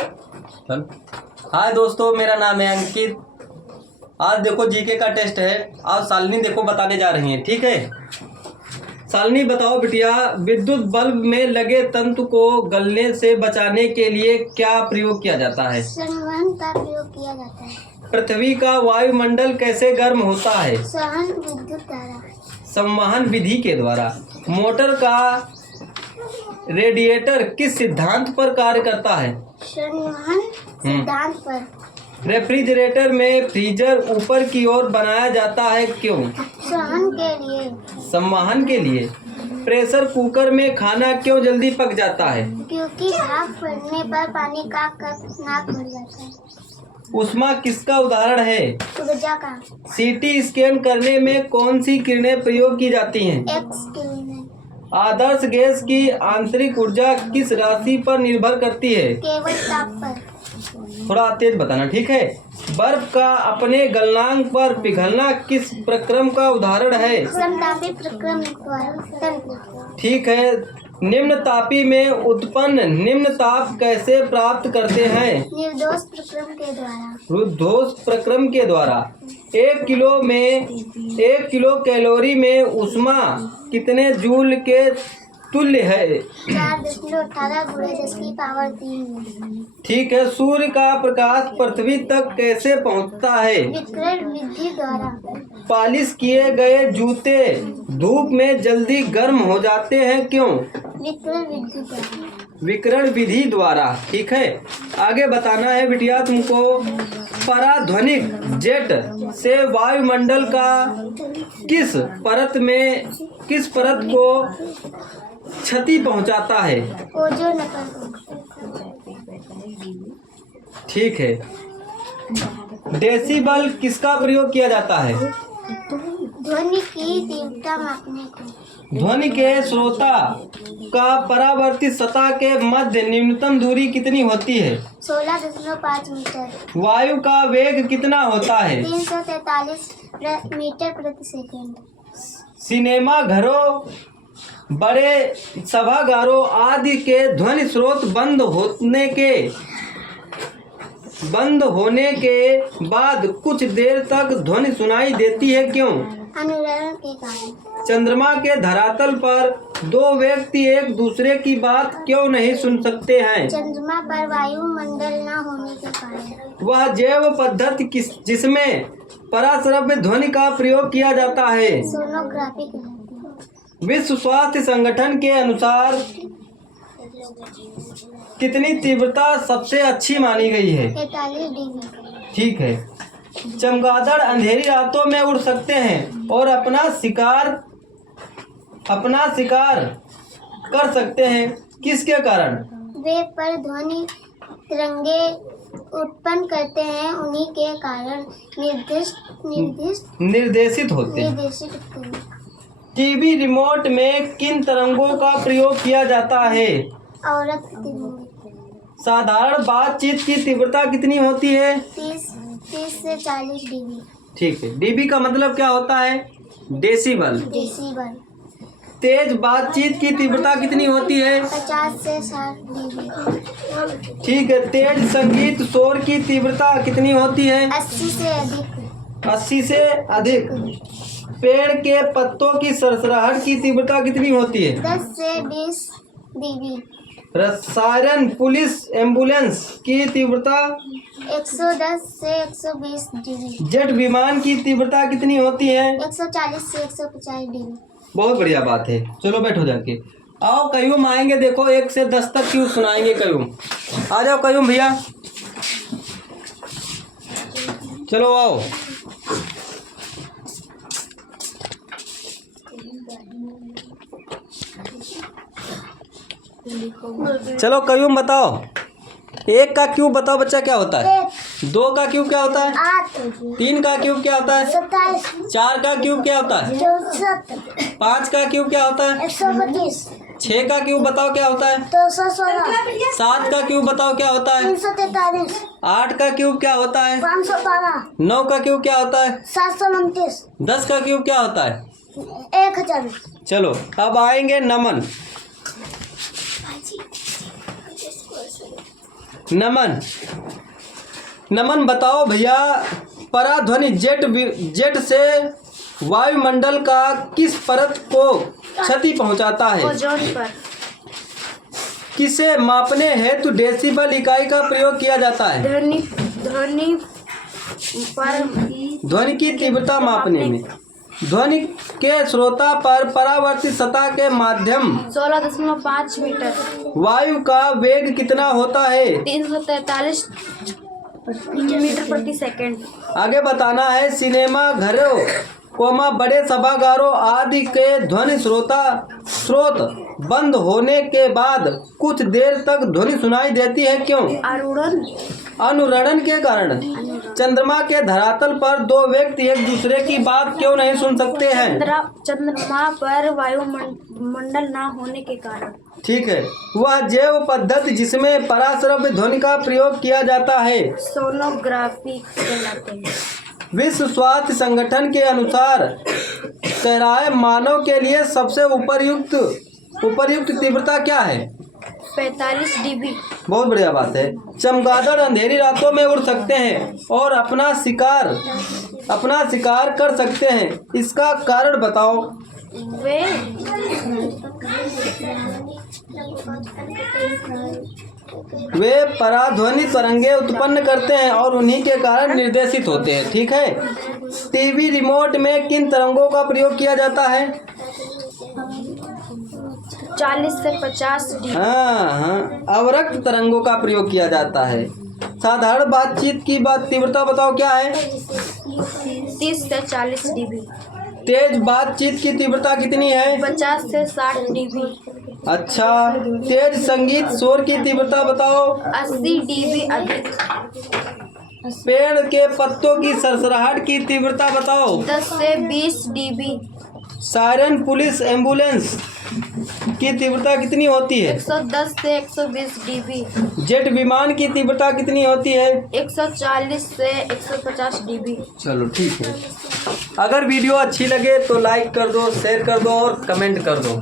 हाय दोस्तों, मेरा नाम है अंकित। आज देखो जीके का टेस्ट है। आज शालिनी देखो बताने जा रही हैं, ठीक है। शालिनी बताओ बिटिया, विद्युत बल्ब में लगे तंतु को गलने से बचाने के लिए क्या प्रयोग किया जाता है? संवहन का प्रयोग किया जाता है। पृथ्वी का वायुमंडल कैसे गर्म होता है? संवहन विद्युत द्वारा। संवहन विधि के द्वारा। मोटर का रेडिएटर किस सिद्धांत पर कार्य करता है? संवहन सिद्धांत पर। रेफ्रिजरेटर में फ्रीजर ऊपर की ओर बनाया जाता है, क्यों? संवहन के लिए। संवहन के लिए। प्रेशर कुकर में खाना क्यों जल्दी पक जाता है? क्योंकि भाप पड़ने पर पानी का कप नाक भर जाता है। ऊष्मा किसका उदाहरण है? ऊर्जा का। सीटी स्कैन करने में कौन सी किरणें प्रयोग की जाती हैं? एक्स किरणें। आदर्श गैस की आंतरिक ऊर्जा किस राशि पर निर्भर करती है? केवल ताप पर। थोड़ा तेज बताना, ठीक है। बर्फ का अपने गलनांक पर पिघलना किस प्रक्रम का उदाहरण है? समतापी प्रक्रम द्वारा। ठीक है। निम्न तापी में उत्पन्न निम्न ताप कैसे प्राप्त करते हैं? निर्दोष प्रक्रम के द्वारा। रुद्धोष प्रक्रम के द्वारा। 1 किलो कैलोरी में ऊष्मा कितने जूल के तुल्य है? 4.18 × 10⁻³ ठीक है। सूर्य का प्रकाश पृथ्वी तक कैसे पहुंचता है? विकिरण विधि द्वारा। पॉलिश किए गए जूते धूप में जल्दी गर्म हो जाते हैं, क्यों? विकिरण विधि द्वारा। विकिरण विधि द्वारा। ठीक है। आगे बताना है बिटिया तुमको। पराध्वनिक जेट से वायुमंडल का किस परत को क्षति पहुंचाता है? ओजोन परत। ठीक है। डेसिबल किसका प्रयोग किया जाता है? ध्वनि की तीव्रता मापने को। ध्वनि के श्रोता का परावर्तित सतह के मध्य न्यूनतम दूरी कितनी होती है? 16.5 मीटर। वायु का वेग कितना होता है? 343 मीटर प्रति सेकंड। सिनेमा घरों, बड़े सभागारों आदि के ध्वनि स्रोत बंद होने के बाद कुछ देर तक ध्वनि सुनाई देती है, क्यों? अनुरणन के कारण। चंद्रमा के धरातल पर दो व्यक्ति एक दूसरे की बात क्यों नहीं सुन सकते हैं? चंद्रमा पर वायुमंडल न होने के कारण। वह जैव पद्धति जिसमें पराश्रव्य ध्वनि का प्रयोग किया जाता है? सोनोग्राफी कहलाती है। विश्व स्वास्थ्य संगठन के अनुसार कितनी तीव्रता सबसे अच्छी मानी गई है? 43 dB। ठीक है। चमगादड़ अंधेरी रातों में उड़ सकते हैं और अपना शिकार कर सकते हैं, किसके कारण? वे पर ध्वनि तरंगे उत्पन्न करते हैं, उन्हीं के कारण निर्देशित होते हैं। टीवी रिमोट में किन तरंगों का प्रयोग किया जाता है? औरत तिरंगे। साधारण बातचीत की तीव्रता कितनी होती है? 30 से 40 dB। ठीक है। डीबी का मतलब क्या होता है? डेसिबल। डेसिबल। तेज बातचीत की तीव्रता कितनी होती है? 50 से 60 dB। ठीक है। तेज संगीत शोर की तीव्रता कितनी होती है? 80 से अधिक। 80 से अधिक। पेड़ के पत्तों की सरसराहट की तीव्रता कितनी होती है? 10 से 20 dB। सायरन पुलिस एम्बुलेंस की तीव्रता 110 से 120 dB। जेट विमान की तीव्रता कितनी होती है? 140 से 150 dB। बहुत बढ़िया बात है। चलो बैठो जाके। आओ कयूम आएंगे, देखो 1 से 10 तक क्यों सुनाएंगे कयूम। आ जाओ कयूम भैया, चलो आओ। चलो कयूम बताओ। 1 का क्यूब बताओ बच्चा क्या होता है? 2 का क्यूब क्या होता है? 8। 3 का क्यूब क्या होता है? 27। 4 का क्यूब क्या होता है? 64। 5 का क्यूब क्या होता है? 125। 6 का क्यूब बताओ क्या होता है? 216। 7 का क्यूब बताओ क्या होता है? 343। 8 का क्यूब क्या होता है? 512। 9 का क्यूब क्या होता है? 729। 10 का क्यूब क्या होता है? 1000। चलो अब आएंगे नमन। नमन बताओ भैया, पराध्वनि जेट से वायुमंडल का किस परत को क्षति पहुंचाता है? ओजोन पर। किसे मापने हेतु डेसिबल इकाई का प्रयोग किया जाता है? ध्वनि की तीव्रता मापने में। ध्वनि के श्रोता पर परावर्तित सतह के माध्यम 16.5 मीटर। वायु का वेग कितना होता है? 343 मीटर प्रति सेकंड। आगे बताना है, सिनेमा घरों बड़े सभागारों आदि के ध्वनि स्रोत बंद होने के बाद कुछ देर तक ध्वनि सुनाई देती है, क्यों? अनुरणन के कारण। चंद्रमा के धरातल पर दो व्यक्ति एक दूसरे की बात क्यों नहीं सुन सकते हैं? चंद्रमा पर वायुमंडल न होने के कारण। ठीक है। वह जैव पद्धति जिसमें पराश्रव्य ध्वनि का प्रयोग किया जाता है सोनोग्राफी कहलाते हैं। विश्व स्वास्थ्य संगठन के अनुसार गहराए मानव के लिए सबसे उपयुक्त तीव्रता क्या है? 45 dB। बहुत बढ़िया बात है। चमगादड़ अंधेरी रातों में उड़ सकते हैं और अपना शिकार कर सकते हैं, इसका कारण बताओ। वे पराध्वनि तरंगे उत्पन्न करते हैं और उन्हीं के कारण निर्देशित होते हैं। ठीक है। टीवी रिमोट में किन तरंगों का प्रयोग किया जाता है? 40 से 50 dB। हाँ, अवरक्त तरंगों का प्रयोग किया जाता है। साधारण बातचीत की तीव्रता बताओ क्या है? 30 से 40 dB। तेज बातचीत की तीव्रता कितनी है? 50 से 60 dB। अच्छा, तेज संगीत शोर की तीव्रता बताओ। 80 dB अधिक। पेड़ के पत्तों की सरसराहट की तीव्रता बताओ। 10 से 20 dB। सायरन पुलिस एम्बुलेंस की तीव्रता कितनी होती है? 110 से 120 dB। जेट विमान की तीव्रता कितनी होती है? 140 से 150 dB। चलो ठीक है। अगर वीडियो अच्छी लगे तो लाइक कर दो, शेयर कर दो और कमेंट कर दो।